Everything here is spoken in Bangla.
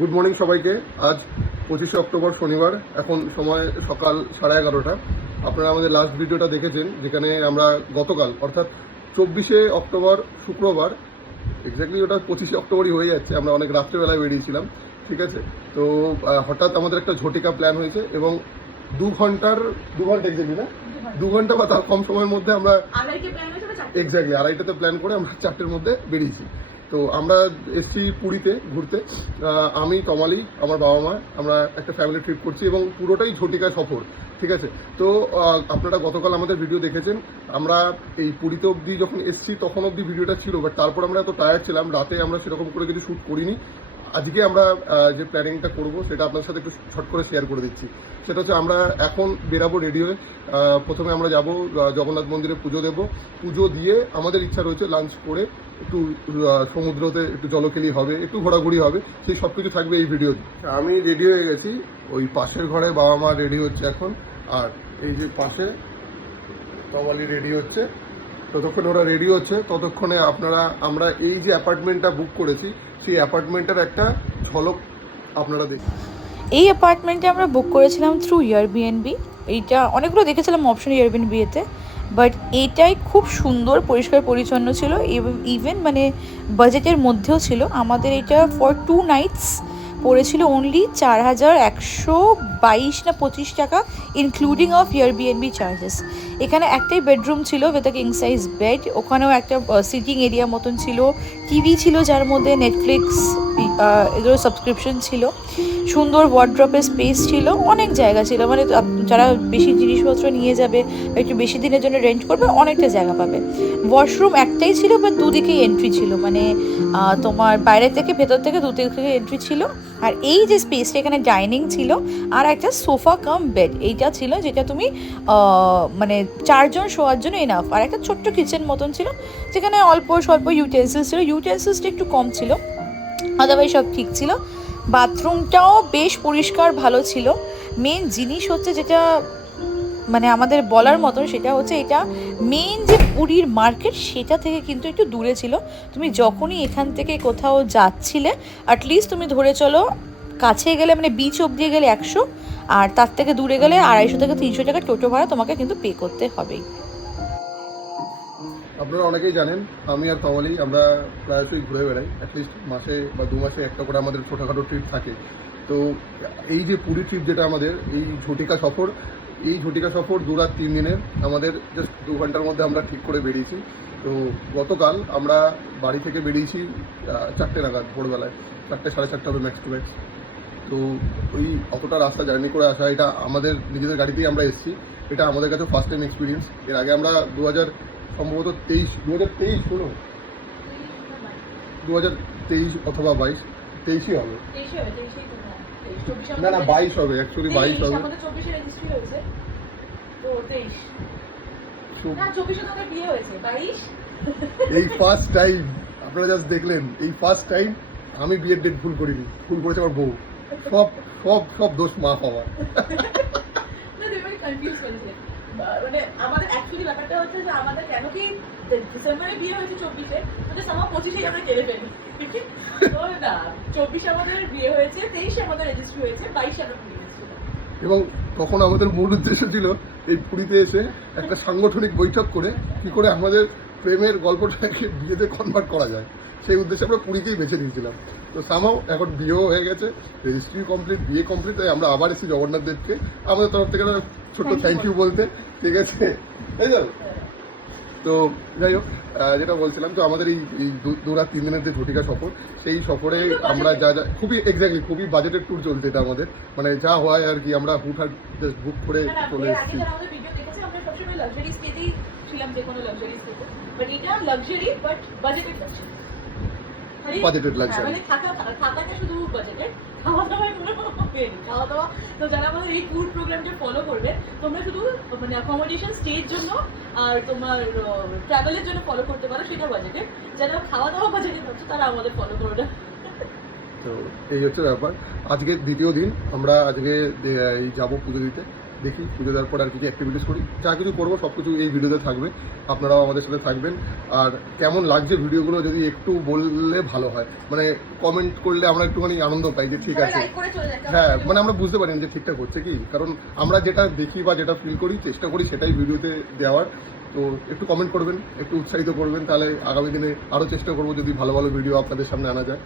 গুড মর্নিং সবাইকে। আজ 25শে অক্টোবর শনিবার, এখন সময় সকাল 11:30। আপনারা আমাদের লাস্ট ভিডিওটা দেখেছেন, যেখানে আমরা গতকাল অর্থাৎ 24শে অক্টোবর শুক্রবার, এক্স্যাক্টলি ওটা 25শে অক্টোবরই হয়ে যাচ্ছে, আমরা অনেক রাত্রেবেলায় বেরিয়েছিলাম। ঠিক আছে, তো হঠাৎ আমাদের একটা ঝটিকা প্ল্যান হয়েছে এবং 2 ঘন্টা এক্স্যাক্টলি না 2 ঘন্টা বা তার কম সময়ের মধ্যে আমরা এক্স্যাক্টলি 2:30টাতে প্ল্যান করে আমরা 4টের মধ্যে বেরিয়েছি। তো আমরা এসছি পুরীতে ঘুরতে। আমি, তমালি, আমার বাবা মা, আমরা একটা ফ্যামিলি ট্রিপ করছি এবং পুরোটাই ঝটিকা সফর। ঠিক আছে, তো আপনারা গতকাল আমাদের ভিডিও দেখেছেন। আমরা এই পুরীতে অবধি যখন এসছি তখন অবধি ভিডিওটা ছিল, বাট তারপর আমরা এত টায়ার্ড ছিলাম, রাতে আমরা সেরকম করে কিছু শ্যুট করিনি। আজকে আমরা যে প্ল্যানিংটা করব সেটা আপনার সাথে একটু ছট করে শেয়ার করে দিচ্ছি। সেটা হচ্ছে আমরা এখন বেরাবো রেডি হয়ে। প্রথমে আমরা যাব জগন্নাথ মন্দিরে পুজো দেব। পুজো দিয়ে আমাদের ইচ্ছা রয়েছে লাঞ্চ করে একটু সমুদ্রতে একটু জলকেলি হবে, একটু ঘোরাঘুরি হবে, সেই সব কিছু থাকবে এই ভিডিওতে। আমি রেডি হয়ে গেছি, ওই পাশের ঘরে বাবা মা রেডি হচ্ছে এখন, আর এই যে পাশে তমালি রেডি হচ্ছে। ততক্ষণ ওরা রেডি হচ্ছে, ততক্ষণে আমরা এই যে অ্যাপার্টমেন্টটা বুক করেছি সেই অ্যাপার্টমেন্টের একটা ঝলক আপনারা দেখুন। এই অ্যাপার্টমেন্টে আমরা বুক করেছিলাম থ্রু এয়ারবিএনবি। এইটা অনেকগুলো দেখেছিলাম অপশন এয়ারবিএনবিতে, বাট এইটাই খুব সুন্দর, পরিষ্কার পরিচ্ছন্ন ছিল, ইভেন মানে বাজেটের মধ্যেও ছিল। আমাদের এটা ফর 2 নাইটস পড়েছিল অনলি 4122 না 25 টাকা, ইনক্লুডিং অফ এয়ারবিএনবি চার্জেস। এখানে একটাই বেডরুম ছিল with a king size bed, ওখানেও একটা সিটিং এরিয়া মতন ছিল, টিভি ছিল যার মধ্যে নেটফ্লিক্স এগুলো সাবস্ক্রিপশন ছিল, সুন্দর ওয়ার্ড্রপের স্পেস ছিল, অনেক জায়গা ছিল, মানে যারা বেশি জিনিসপত্র নিয়ে যাবে একটু বেশি দিনের জন্য রেন্ট করবে অনেকটা জায়গা পাবে। ওয়াশরুম একটাই ছিল, বাট দুদিকেই এন্ট্রি ছিল, মানে তোমার বাইরে থেকে ভেতর থেকে দুদিক থেকে এন্ট্রি ছিল। আর এই যে স্পেসটা, এখানে ডাইনিং ছিল আর একটা সোফা কাম বেড এইটা ছিল, যেটা তুমি মানে 4 জন শোয়ার জন্য এনাফ। আর একটা ছোট্ট কিচেন মতন ছিল, যেখানে অল্প স্বল্প ইউটেন্সিলস ছিল, ইউটেন্সিলসটা একটু কম ছিল, আদারওয়াইজ সব ঠিক ছিল। বাথরুমটাও বেশ পরিষ্কার ভালো ছিল। মেন জিনিস হচ্ছে যেটা মানে আমাদের বলার মতন, সেটা হচ্ছে এটা মেন যে পুরীর মার্কেট সেটা থেকে কিন্তু একটু দূরে ছিল। তুমি যখনই এখান থেকে কোথাও যাচ্ছিলে অ্যাটলিস্ট তুমি ধরে চলো, কাছে গেলে মানে বিচ অবধি গেলে 100, আর তার থেকে দূরে গেলে 250 থেকে 300 টাকা টোটো ভাড়া তোমাকে কিন্তু পে করতে হবেই। আপনারা অনেকেই জানেন আমি আর তমালি আমরা প্রায়শই ঘুরে বেড়াই, অ্যাটলিস্ট মাসে বা 2 মাসে একটা করে আমাদের ছোটোখাটো ট্রিপ থাকে। তো এই যে পুরী ট্রিপ যেটা আমাদের, এই ঝটিকা সফর 2 রাত 3 দিনের, আমাদের জাস্ট 2 ঘন্টার মধ্যে আমরা ঠিক করে বেরিয়েছি। তো গতকাল আমরা বাড়ি থেকে বেরিয়েছি 4টে নাগাদ, ভোরবেলায় 4টে, 4:30 হবে ম্যাক্স টু ম্যাক্স। তো ওই অতটা রাস্তা জার্নি করে আসা, এটা আমাদের নিজেদের গাড়িতেই আমরা এসেছি, এটা আমাদের কাছে ফার্স্ট টাইম এক্সপিরিয়েন্স। এর আগে আমরা 2023 হলো, 2023 অথবা 23ই হবে, না 22 হবে, অ্যাকচুয়ালি 22 হবে। এই ফার্স্ট টাইম আপনারা জাস্ট দেখলেন, এই ফার্স্ট টাইম আমি বিয়ের ডেট ভুল করিনি, ভুল করেছে আমার বউ। সব সব সব দোষ মা হওয়ার। মানে আমাদের অ্যাকচুয়ালি ব্যাপারটা হচ্ছে যে আমাদের কেন কি ডিসেম্বরে বিয়ে হয়েছে 24-এ, ওটা সামা 25-এই আমরা কেড়ে ফেলি। তো না 24 আমাদের বিয়ে হয়েছে, 23 আমাদের রেজিস্ট্রি হয়েছে, 22 আমরা বিয়ে হয়েছে। এবং তখন আমাদের মূল উদ্দেশ্য ছিল এই পুরীতে এসে একটা সাংগঠনিক বৈঠক করে কি করে আমাদের প্রেমের গল্পটাকে বিয়েতে কনভার্ট করা যায়, সেই উদ্দেশ্যে আমরা পুরীকেই বেছে নিয়েছিলাম। তো সামাও এখন বিয়েও হয়ে গেছে, রেজিস্ট্রি কমপ্লিট, বিয়ে কমপ্লিট, তাই আমরা আবার এসেছি জগন্নাথ দেবকে আমাদের তরফ থেকে ছোট্ট থ্যাংক ইউ বলতে। ঠিক আছে, তাই তো? তো যাই হোক, যেটা বলছিলাম, তো আমাদের এই 2 রাত 3 দিনের যে ঝটিকা সফর, সেই সফরে আমরা যা খুবই বাজেটের ট্যুর চলছে এটা আমাদের, মানে যা হয় আর কি, আমরা হুটহাট বুক করে চলে এসেছি। বাজেটেড লাক্সারি, মানে থাকাটা শুধু বাজেটেড, খাওয়া দাওয়া তো যারা আমাদের এই ট্যুর প্রোগ্রামটা ফলো করবে, তোমরা শুধু মানে অ্যাকোমোডেশন স্টের জন্য আর তোমার ট্রাভেলের জন্য ফলো করতে পারো, সেটা বাজেটেড। যারা খাওয়া দাওয়া বাজেটেড হচ্ছে তারা আমাদের ফলো করবে। তো এই হচ্ছে ব্যাপার। আজকে দ্বিতীয় দিন, আমরা আজকে এই যাবো পুজো দিতে। দেখি পুজো দেওয়ার পর আর কি অ্যাক্টিভিটিস করি, যা কিছু করবো সব কিছু এই ভিডিওতে থাকবে, আপনারাও আমাদের সাথে থাকবেন। আর কেমন লাগছে ভিডিওগুলো যদি একটু বললে ভালো হয়, মানে কমেন্ট করলে আমরা একটুখানি আনন্দ পাই যে ঠিক আছে, লাইক করে চলে যাচ্ছে। হ্যাঁ মানে আমরা বুঝতে পারি যে ঠিকঠাক হচ্ছে কি, কারণ আমরা যেটা দেখি বা যেটা ফিল করি চেষ্টা করি সেটাই ভিডিওতে দেওয়ার। তো একটু কমেন্ট করবেন, একটু উৎসাহিত করবেন, তাহলে আগামী দিনে আরও চেষ্টা করবো যদি ভালো ভালো ভিডিও আপনাদের সামনে আনা যায়।